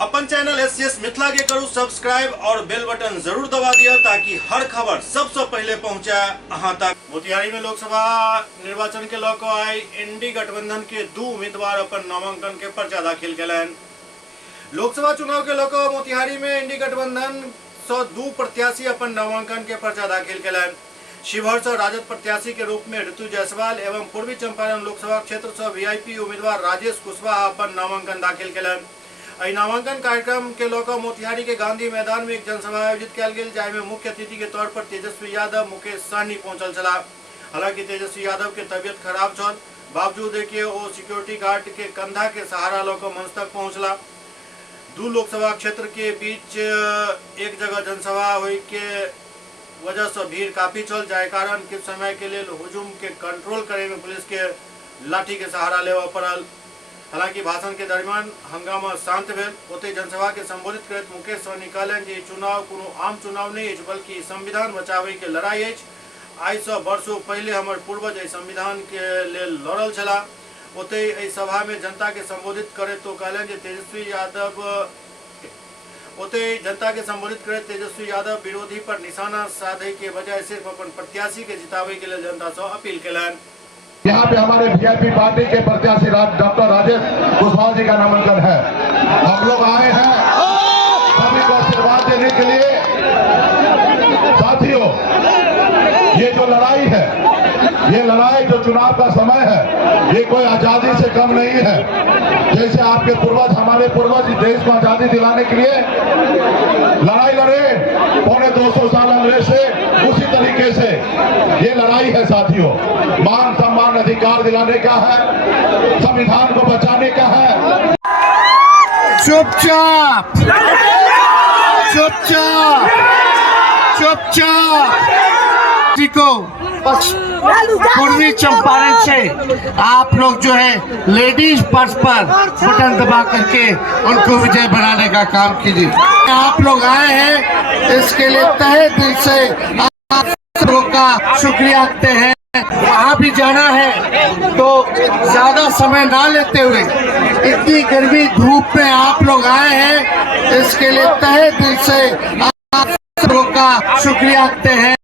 अपन channel SCS Mithila के करू subscribe और बेल बटन जरूर दबा दिया ताकि हर खबर सबसे पहले पहुंचा अहां तक। मोतिहारी में लोकसभा निर्वाचन के लऽ कऽ आई एनडी गठबंधन के दू उम्मीदवार अपन नामांकन के पर्चा दाखिल केलनि। लोकसभा चुनाव के लऽ कऽ मोतिहारी में एनडी गठबंधन सँ दू प्रत्याशी अपन नामांकन के पर्चा दाखिल केलनि। शिवहर से राजद प्रत्याशी के रूप में ऋतु जायसवाल एवं पूर्वी चंपारण लोकसभा क्षेत्र से वीआईपी उम्मीदवार राजेश कुशवाहा अपन नामांकन दाखिल केलनि। एहि नामांकन कार्यक्रम के लऽ मोतिहारी के गांधी मैदान में एक जनसभा आयोजित कयल गेल, जाहि में मुख्य अतिथि के तौर पर तेजस्वी यादव, मुकेश सहनी पहुंचल छलाह। हालांकि तेजस्वी यादव के तबियत खराब छल, बावजूद के ओ सिक्योरिटी गार्ड के कंधा के सहारा लऽ मंच तक पहुंचला। दू लोकसभा क्षेत्र के बीच एक जगह जनसभा होय के वजह से भीड़ काफी छल, जाहि कारण किछु समय के लिए हुजूम के कंट्रोल करे में पुलिस के लाठी के सहारा लेवा पड़ल। हालांकि भाषण के दरमियान हंगामा शांत भेल। ओतहि जनसभा के संबोधित करैत मुकेश सहनी कहलनि जे चुनाव कोनो आम चुनाव नहीं अछि, बल्कि संविधान बचावे के लड़ाई अछि। आइ से वर्षों पहले हमर पूर्वज एहि संविधान के लेल लड़ल छलाह। ओतहि एहि सभा में जनता के संबोधित करैत तो कहलनि जे तेजस्वी यादव विरोधी पर निशाना साधे के बजाय सिर्फ अपन प्रत्याशी के जितावे के लिए जनता से अपील केलनि। यहाँ पे हमारे वीआईपी पार्टी के प्रत्याशी डॉक्टर राजेश कुशवाहा जी का नामांकन है। हम लोग आए हैं सभी को आशीर्वाद देने के लिए। साथियों, ये जो लड़ाई है, ये लड़ाई जो चुनाव का समय है, ये कोई आजादी से कम नहीं है। जैसे आपके पूर्वज, हमारे पूर्वज देश को आजादी दिलाने के लिए लड़ाई लड़े 250 साल अंग्रेज से, उसी तरीके से ये लड़ाई है साथियों। मान सम्मान अधिकार दिलाने का है, संविधान को बचाने का है। चुपचाप चुपचाप चुपचाप को पूर्वी चंपारण से आप लोग जो है लेडीज पर्स पर बटन दबा करके उनको विजय बनाने का काम कीजिए। आप लोग आए हैं, इसके लिए तहे दिल से आप लोगों का शुक्रिया करते हैं। वहाँ भी जाना है तो ज्यादा समय ना लेते हुए, इतनी गर्मी धूप में आप लोग आए हैं, इसके लिए तहे दिल से आप लोगों का शुक्रिया करते हैं।